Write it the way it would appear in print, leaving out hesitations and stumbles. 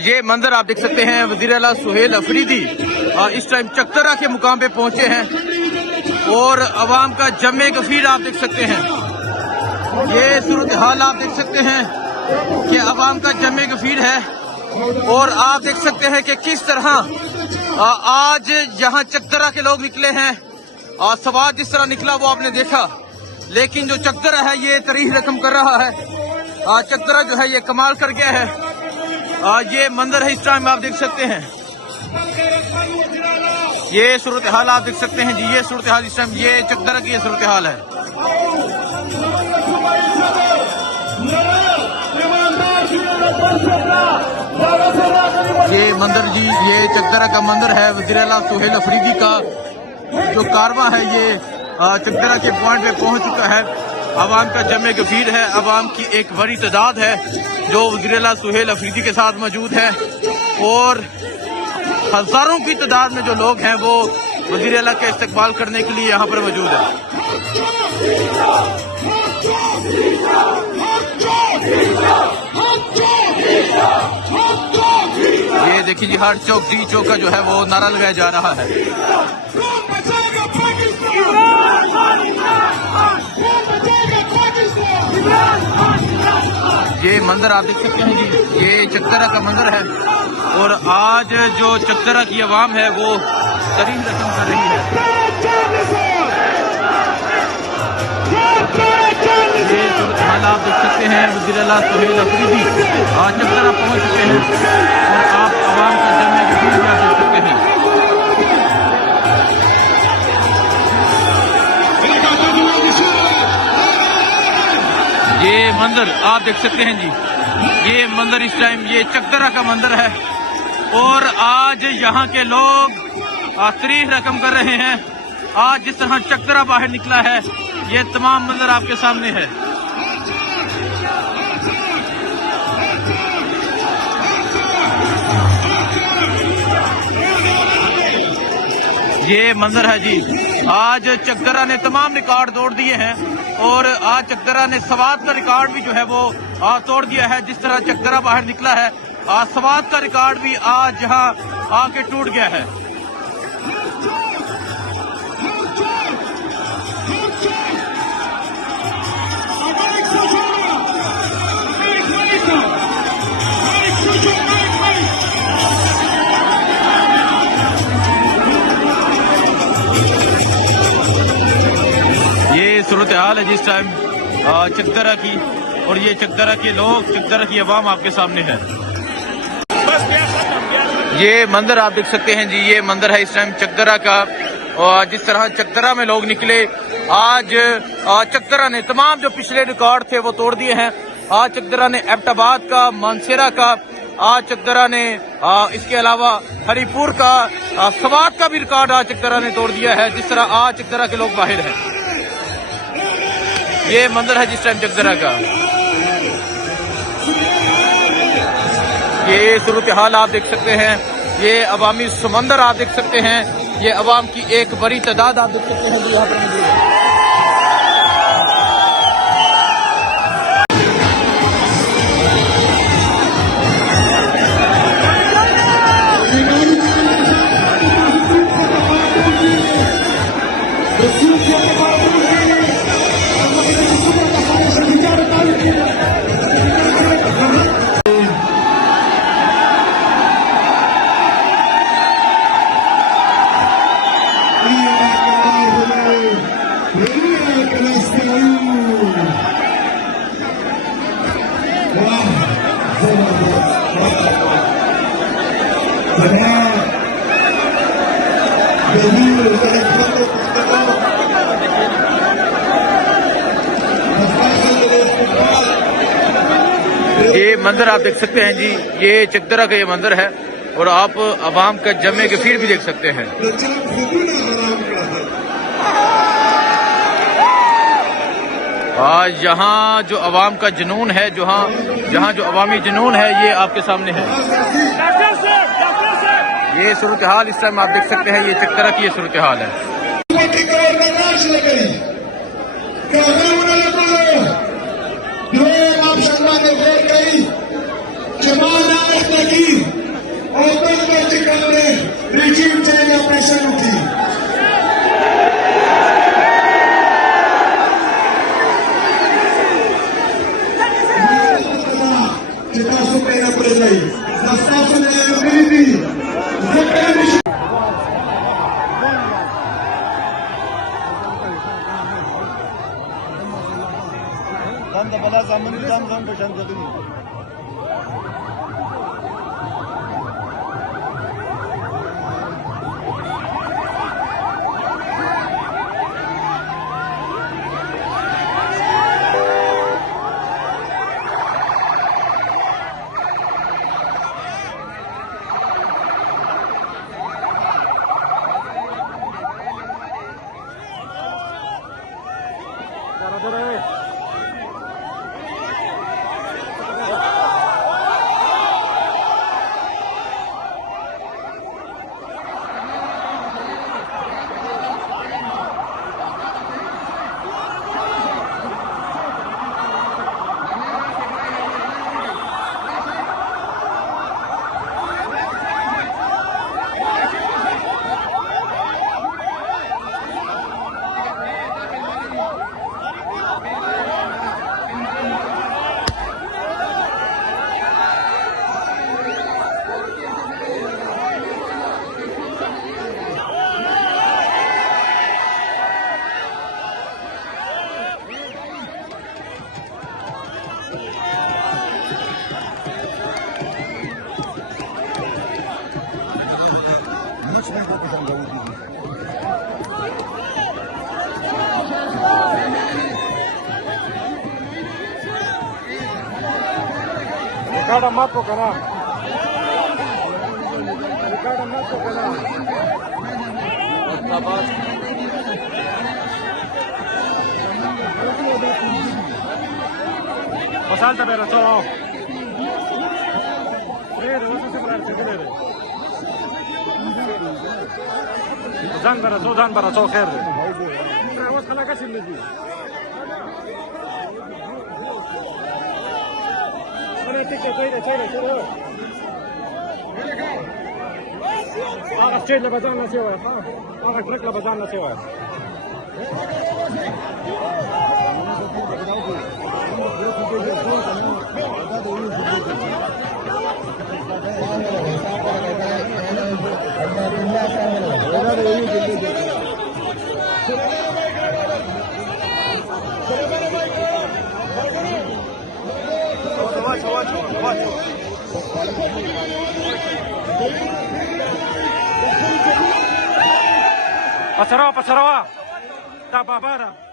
ये मंजर आप देख सकते हैं, वज़ीर आला सुहेल अफरीदी इस टाइम चकतरा के मुकाम पे पहुंचे हैं और अवाम का जमे गफीर आप देख सकते हैं। ये सूरत हाल आप देख सकते हैं कि अवाम का जमे गफीर है और आप देख सकते हैं कि किस तरह आज यहाँ चकतरा के लोग निकले हैं। सवाल जिस तरह निकला वो आपने देखा, लेकिन जो चकतरा है ये तरीह रकम कर रहा है। चकतरा जो है ये कमाल कर गया है। ये मंजर है इस टाइम आप देख सकते हैं। ये सूरत हाल आप देख सकते हैं जी, ये सूरत हाल इस टाइम ये चकतरा की ये सूरत हाल है। ये मंजर जी, ये चकतरा का मंजर है। वज़ीर आला सुहेल अफरीदी का जो कारवां है ये चकतरा के पॉइंट पे पहुंच चुका है। अवाम का जमे गफीर है, अवाम की एक बड़ी तादाद है जो वज़ीर आला सुहेल अफरीदी के साथ मौजूद है और हजारों की तादाद में जो लोग हैं वो वज़ीर आला का इस्तकबाल करने के लिए यहाँ पर मौजूद है। ये देखिए जी, हर चौक दी चौका जो है वो नारा लगाया जा रहा है। ये मंजर आप देख सकते हैं जी, ये चकतरा का मंजर है और आज जो चकतरा की आवाम है वो तरीन रकम कर रही है। ये हाल आप देख सकते हैं, वज़ीर आला सुहेल अफरीदी आज चकतरा पहुंच चुके हैं और आप आवाम का जमे गफीर भी आप देख सकते हैं। ये मंजर आप देख सकते हैं जी, ये मंजर इस टाइम ये चकतरा का मंजर है और आज यहाँ के लोग तरीह रकम कर रहे हैं। आज जिस तरह चकतरा बाहर निकला है ये तमाम मंजर आपके सामने है। ये मंजर है जी, आज चकतरा ने तमाम रिकॉर्ड तोड़ दिए हैं और आज चकतरा ने सवात का रिकॉर्ड भी जो है वो तोड़ दिया है। जिस तरह चकतरा बाहर निकला है सवात का रिकॉर्ड भी आज यहाँ आके टूट गया है। ये सूरत हाल है जिस टाइम चकतरा की और ये चकतरा के लोग, चकतरा की आवाम आपके सामने है। ये मंदिर आप देख सकते हैं जी, ये मंदिर है इस टाइम चकतरा का और जिस तरह चकतरा में लोग निकले आज चकतरा ने तमाम जो पिछले रिकॉर्ड थे वो तोड़ दिए हैं। आज चकतरा ने एबटाबाद का, मानसेरा का, आज चकतरा ने इसके अलावा हरिपुर का, सवात का भी रिकॉर्ड आज चकतरा ने तोड़ दिया है। जिस तरह आज चकतरा के लोग बाहर हैं, ये मंदिर है जिस टाइम चकतरा का। ये सूरत हाल आप देख सकते हैं, ये अवामी समंदर आप देख सकते हैं, ये अवाम की एक बड़ी तादाद आप देख सकते हैं जो यहाँ पर मौजूद है। ये मंदिर आप देख सकते हैं जी, ये चकतरा का ये मंदिर है और आप अवाम का जमे गफीर भी देख सकते हैं। आज यहाँ जो अवाम का जुनून है, जहाँ जो अवामी जुनून है ये आपके सामने है। ये सूरत हाल इस टाइम आप देख सकते हैं, ये चकतरा की ये सूरत हाल है। Yo, Automatically, regime change opportunity. Kita supaya berdaya. Nasab sudah berdiri. Dan da bala zaman zam başan dedim. Ricardo Mato canal. Ricardo Mato canal. Pasalta pero solo. Vas a separar, se quede. Zan para so khair. Awas kala ka sinni. Ana tikka chayra. Aga stage la bazan na sewa. Aga track la bazan na sewa. Pasarawa. Tak apa-apa.